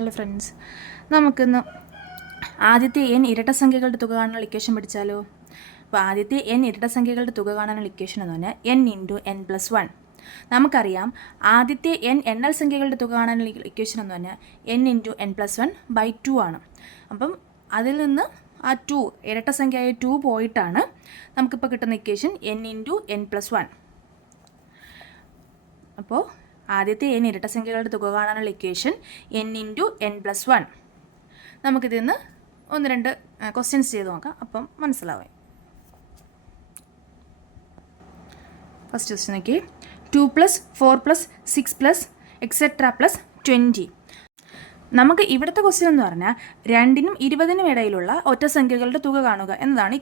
Hello friends, നമുക്കിന്ന് ആദ്യത്തെ n ഇരട്ടസംഖ്യകളുടെ തുക കാണാനുള്ള ഇക്വേഷൻ പഠിച്ചാലോ. അപ്പോൾ ആദ്യത്തെ n ഇരട്ടസംഖ്യകളുടെ തുക കാണാനുള്ള ഇക്വേഷൻ എന്ന് പറഞ്ഞാൽ n × n+1. നമുക്കറിയാം ആദ്യത്തെ n എണ്ണൽ സംഖ്യകളുടെ തുക കാണാനുള്ള ഇക്വേഷൻ എന്ന് പറഞ്ഞാൽ n × n+1/2 ആണ്. അപ്പം അതിൽ നിന്ന് ആ 2 ഇരട്ടസംഖ്യയായ 2 പോയിട്ടാണ് നമുക്കിപ്പോൾ കിട്ടുന്ന ഇക്വേഷൻ n × n+1. അപ്പോൾ ആദ്യത്തെ n ഇരട്ടസംഖ്യകളുടെ തുക കാണാനുള്ള ഇക്വേഷൻ n × n+1. നമുക്കിതിൽ നിന്ന് 1-2 ക്വസ്റ്റ്യൻസ് ചെയ്ത് നോക്കാം, അപ്പം മനസ്സിലാവും. ഫസ്റ്റ് ക്വസ്റ്റ്യൻ നോക്കി. 2 + 4 + 6 + etc. + 20. നമുക്ക് ഇവിടുത്തെ ക്വസ്റ്റ്യൻ എന്ന് പറഞ്ഞാൽ 2-നും 20-നും ഇടയിലുള്ള ഒറ്റ സംഖ്യകളുടെ തുക കാണുക എന്നതാണ്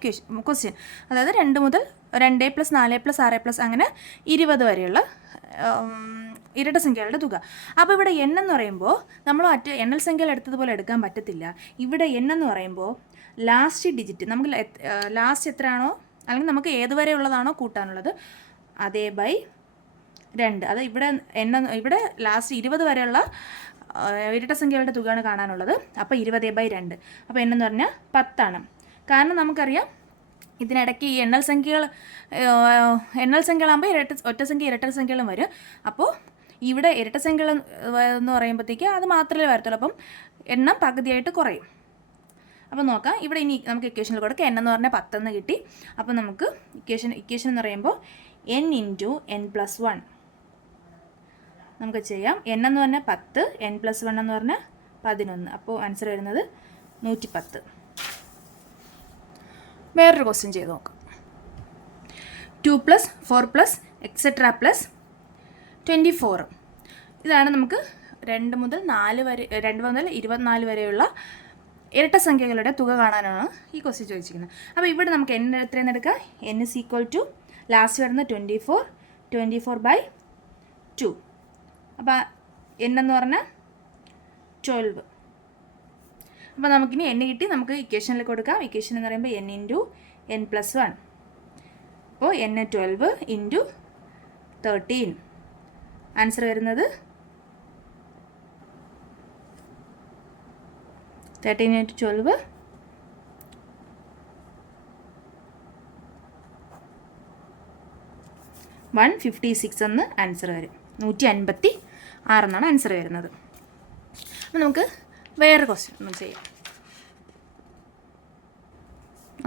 ക്വസ്റ്റ്യൻ. അതായത് 2 മുതൽ 2 + 4 + 6 + അങ്ങനെ 20 വരെയുള്ള ഇരട്ടസംഖ്യകളുടെ തുക. അപ്പോൾ ഇവിടെ n എന്ന് പറയുമ്പോൾ നമ്മൾ എണ്ണൽ സംഖ്യകൾ എടുത്തതുപോലെ എടുക്കാൻ പറ്റത്തില്ല. ഇവിടെ n എന്ന് പറയുമ്പോൾ ലാസ്റ്റ് ഡിജിറ്റ് നമുക്ക് ലാസ്റ്റ് എത്രയാണോ അല്ലെങ്കിൽ നമുക്ക് ഏതുവരെ ഉള്ളതാണോ കൂട്ടാനുള്ളത് അതേ ബൈ 2. അത് ഇവിടെ ലാസ്റ്റ് 20 വരെയുള്ള ഇരട്ടസംഖ്യകളുടെ തുകയാണ് കാണാനുള്ളത്. അപ്പോൾ 20/2. അപ്പോൾ n എന്ന് പറഞ്ഞാൽ 10 ആണ്. കാരണം നമുക്കറിയാം ഇതിനിടയ്ക്ക് ഈ എണ്ണൽ സംഖ്യകളാകുമ്പോൾ ഒറ്റസംഖ്യ ഇരട്ടസംഖ്യകളും വരും. അപ്പോൾ ഇവിടെ ഇരട്ടസംഖ്യകൾ എന്ന് പറയുമ്പോഴത്തേക്ക് അത് മാത്രമേ വരത്തുള്ളൂ. അപ്പം എണ്ണം പകുതിയായിട്ട് കുറയും. അപ്പോൾ നോക്കാം, ഇവിടെ ഇനി നമുക്ക് ഇക്വേഷനിൽ കൊടുക്കുക. n എന്ന് പറഞ്ഞാൽ 10 എന്ന് കിട്ടി. അപ്പോൾ നമുക്ക് ഇക്വേഷൻ എന്ന് പറയുമ്പോൾ n × n+1 നമുക്ക് ചെയ്യാം. n എന്ന് പറഞ്ഞാൽ 10, n+1 എന്ന് പറഞ്ഞാൽ 11. അപ്പോൾ ആൻസർ വരുന്നത് 110. വേറൊരു ക്വസ്റ്റ്യൻ ചെയ്ത് നോക്കാം. 2 + 4 + etc. + 24. ഇതാണ് നമുക്ക് 2 മുതൽ 24 വരെയുള്ള ഇരട്ടസംഖ്യകളുടെ തുക കാണാനാണ് ഈ ക്വസ്റ്റ്യൻ ചോദിച്ചിരിക്കുന്നത്. അപ്പോൾ ഇവിടെ നമുക്ക് n എത്രയെന്ന് എടുക്കാം. n = ലാസ്റ്റ് വരുന്ന 24/2. അപ്പോൾ n എന്ന് പറഞ്ഞാൽ 12. അപ്പോൾ നമുക്കിനി n കിട്ടി. നമുക്ക് ഇക്വേഷനിൽ കൊടുക്കാം. ഇക്വേഷൻ എന്ന് പറയുമ്പോൾ n × n+1. അപ്പോൾ n 12 × 13. ആൻസർ വരുന്നത് 13 × 12 156 എന്ന് ആൻസർ വരും. 156 എന്നാണ് ആൻസർ വരുന്നത്. അപ്പോൾ നമുക്ക് വേറെ ക്വസ്റ്റ്യൻ ഒന്ന് ചെയ്യാം.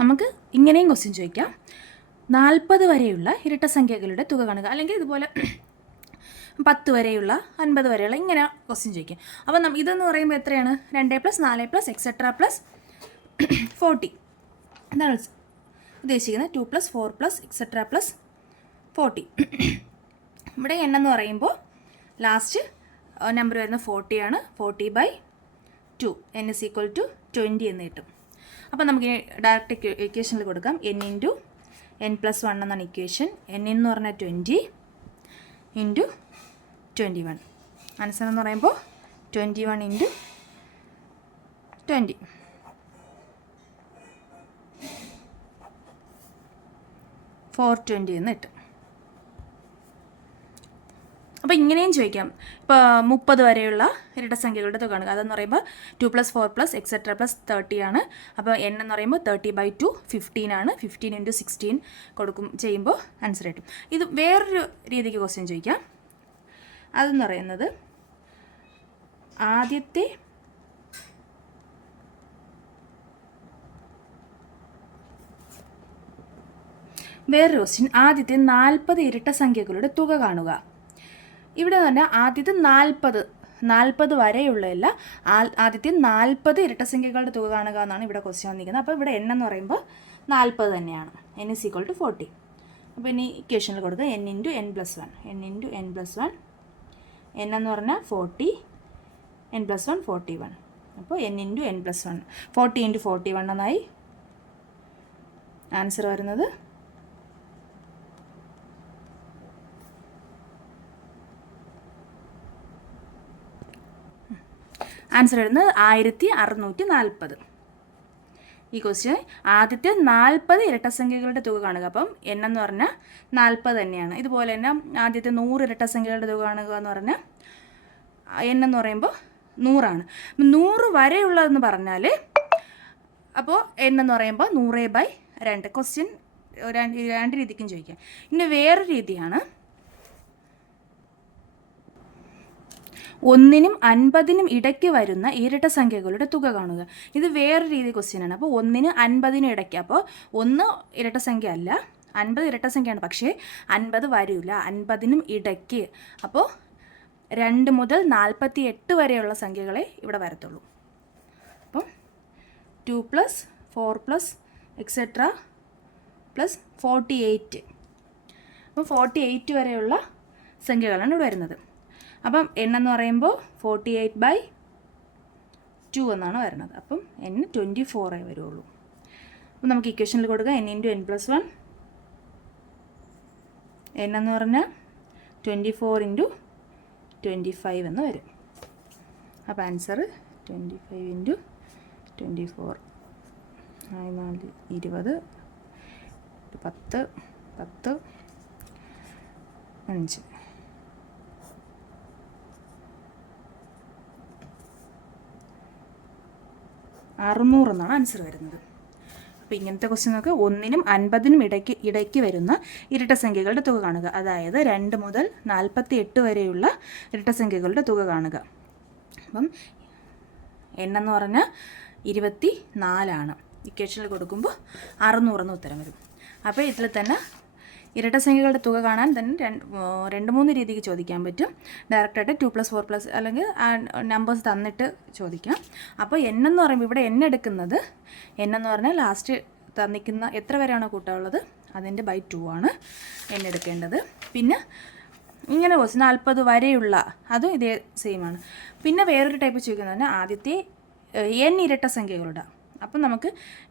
നമുക്ക് ഇങ്ങനെയും ക്വസ്റ്റ്യൻ ചോദിക്കാം. 40 വരെയുള്ള ഇരട്ടസംഖ്യകളുടെ തുക കാണുക, അല്ലെങ്കിൽ ഇതുപോലെ 10 വരെയുള്ള 50 വരെയുള്ള ഇങ്ങനെ ക്വസ്റ്റ്യൻ ചോദിക്കാം. അപ്പോൾ ഇതെന്ന് പറയുമ്പോൾ എത്രയാണ്? 2 + 4 + etc. + 40. എന്താണ് ഉദ്ദേശിക്കുന്നത്? 2 + 4 + etc. + 40. ഇവിടെ n എന്ന് പറയുമ്പോൾ ലാസ്റ്റ് നമ്പർ വരുന്ന 40 ആണ്. 40/2. n = 20 എന്ന് കിട്ടും. അപ്പോൾ നമുക്ക് ഡയറക്റ്റ് ഇക്വേഷനിൽ കൊടുക്കാം. n × n+1 എന്നാണ് ഇക്വേഷൻ. n എന്ന് പറഞ്ഞാൽ 20 × 21. ആൻസർ എന്ന് പറയുമ്പോൾ 21 × 20. 420 എന്ന് കിട്ടും. അപ്പോൾ ഇങ്ങനെയും ചോദിക്കാം. ഇപ്പോൾ 30 വരെയുള്ള ഇരട്ടസംഖ്യകളുടെ തുക കാണുക. അതെന്ന് പറയുമ്പോൾ 2 + 4 + etc. + 30 ആണ്. അപ്പോൾ n എന്ന് പറയുമ്പോൾ 30/2 15 ആണ്. 15 × 16 ചെയ്യുമ്പോൾ ആൻസർ കിട്ടും. ഇത് വേറൊരു രീതിക്ക് ക്വസ്റ്റ്യൻ ചോദിക്കാം. അതെന്ന് പറയുന്നത് വേറൊരു ക്വസ്റ്റ്യൻ. ആദ്യത്തെ 40 ഇരട്ടസംഖ്യകളുടെ തുക കാണുക. ഇവിടെ തന്നെ ആദ്യത്തെ 40 വരെയുള്ളതല്ല, ആദ്യത്തെ 40 ഇരട്ടസംഖ്യകളുടെ തുക കാണുക എന്നാണ് ഇവിടെ ക്വസ്റ്റ്യൻ വന്നിരിക്കുന്നത്. അപ്പോൾ ഇവിടെ n എന്ന് പറയുമ്പോൾ 40 തന്നെയാണ്. n = 40. അപ്പോൾ ഇനി ഇക്വേഷനിൽ കൊടുക്കുക. n × n+1. n × n+1. n എന്ന് പറഞ്ഞാൽ 40, n+1 41. അപ്പോൾ n × n+1 40 × 41 എന്നായി. ആൻസർ വരുന്നത് ആൻസർ വരുന്നത് 1640. ഈ ക്വസ്റ്റ്യൻ ആദ്യത്തെ 40 ഇരട്ടസംഖ്യകളുടെ തുക കാണുക. അപ്പം n എന്ന് പറഞ്ഞാൽ 40 തന്നെയാണ്. ഇതുപോലെ തന്നെ ആദ്യത്തെ 100 ഇരട്ടസംഖ്യകളുടെ തുക കാണുക എന്ന് പറഞ്ഞാൽ n എന്ന് പറയുമ്പോൾ 100 100 വരെയുള്ളതെന്ന് പറഞ്ഞാൽ അപ്പോൾ എന്നെന്ന് പറയുമ്പോൾ 100/2. ക്വസ്റ്റ്യൻ രണ്ട് രീതിക്കും ചോദിക്കാം. ഇനി വേറെ രീതിയാണ് 1നും 50നും ഇടയ്ക്ക് വരുന്ന ഇരട്ട സംഖ്യകളുടെ തുക കാണുക. ഇത് വേറെ രീതി ക്വസ്റ്റ്യനാണ്. അപ്പോൾ 1ന് 50നും ഇടയ്ക്ക്, അപ്പോൾ 1 ഇരട്ട സംഖ്യ അല്ല, 50 ഇരട്ട സംഖ്യയാണ്, പക്ഷേ 50 വരില്ല, 50നും ഇടയ്ക്ക്. അപ്പോൾ 2 മുതൽ 48 വരെയുള്ള സംഖ്യകളെ ഇവിടെ വരത്തുള്ളൂ. അപ്പം 2 + 4 + etc. + 48. അപ്പോൾ 48 വരെയുള്ള സംഖ്യകളാണ് ഇവിടെ വരുന്നത്. അപ്പം എണ്ണെന്ന് പറയുമ്പോൾ 48/2 എന്നാണ് വരുന്നത്. അപ്പം n 24 വരുള്ളൂ. അപ്പം നമുക്ക് ഇക്വേഷനിൽ കൊടുക്കുക n × n + 1. n എന്ന് പറഞ്ഞാൽ 24 × 25 എന്ന് വരും. അപ്പോൾ ആൻസർ 25 × 24 4 20 10 10 5. എന്നാണ് ആൻസർ വരുന്നത്. അപ്പോൾ ഇങ്ങനത്തെ ക്വസ്റ്റ്യനൊക്കെ 1നും 50നും ഇടയ്ക്ക് വരുന്ന ഇരട്ട സംഖ്യകളുടെ തുക കാണുക. അതായത് 2 മുതൽ 48 വരെയുള്ള ഇരട്ട സംഖ്യകളുടെ തുക കാണുക. അപ്പം എണ്ണെന്ന് പറഞ്ഞാൽ 24. ഇക്വേഷനിൽ കൊടുക്കുമ്പോൾ 600 എന്ന് ഉത്തരം വരും. അപ്പോൾ ഇതിൽ തന്നെ ഇരട്ട സംഖ്യകളുടെ തുക കാണാൻ തന്നെ 2-3 രീതിക്ക് ചോദിക്കാൻ പറ്റും. ഡയറക്റ്റായിട്ട് 2 + 4 + അല്ലെങ്കിൽ നമ്പേഴ്സ് തന്നിട്ട് ചോദിക്കാം. അപ്പോൾ എണ്ണെന്ന് പറയുമ്പോൾ ഇവിടെ എടുക്കുന്നത് എണ്ണെന്ന് പറഞ്ഞാൽ ലാസ്റ്റ് തന്നിക്കുന്ന എത്ര വരെയാണോ കൂട്ടാനുള്ളത് അതിൻ്റെ /2 ആണ് എടുക്കേണ്ടത്. പിന്നെ ഇങ്ങനെ 40 വരെയുള്ള അതും ഇതേ സെയിമാണ്. പിന്നെ വേറൊരു ടൈപ്പ് ചോദിക്കുന്നത് ആദ്യത്തെ n ഇരട്ട സംഖ്യകളുടെ. അപ്പം നമുക്ക്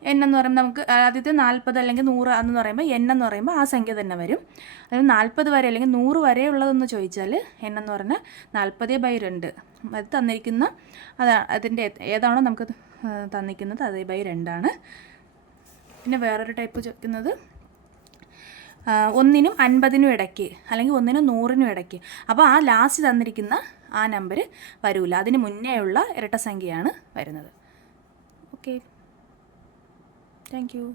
എണ്ണെന്ന് പറയുമ്പോൾ നമുക്ക് ആദ്യത്തെ 40 അല്ലെങ്കിൽ 100 എന്ന് പറയുമ്പോൾ എണ്ണെന്ന് പറയുമ്പോൾ ആ സംഖ്യ തന്നെ വരും. അതായത് 40 വരെ അല്ലെങ്കിൽ 100 വരെയുള്ളതെന്ന് ചോദിച്ചാൽ എണ്ണെന്ന് പറഞ്ഞാൽ 40/2. അത് തന്നിരിക്കുന്ന അതിൻ്റെ ഏതാണോ നമുക്ക് തന്നിരിക്കുന്നത് അതേ /2 ആണ്. പിന്നെ വേറൊരു ടൈപ്പ് ചോദിക്കുന്നത് 1നും 50നും ഇടയ്ക്ക് അല്ലെങ്കിൽ 1നും 100നും ഇടയ്ക്ക്. അപ്പോൾ ആ ലാസ്റ്റ് തന്നിരിക്കുന്ന ആ നമ്പർ വരില്ല, അതിന് മുന്നേ ഉള്ള ഇരട്ട സംഖ്യയാണ് വരുന്നത്. Okay, thank you.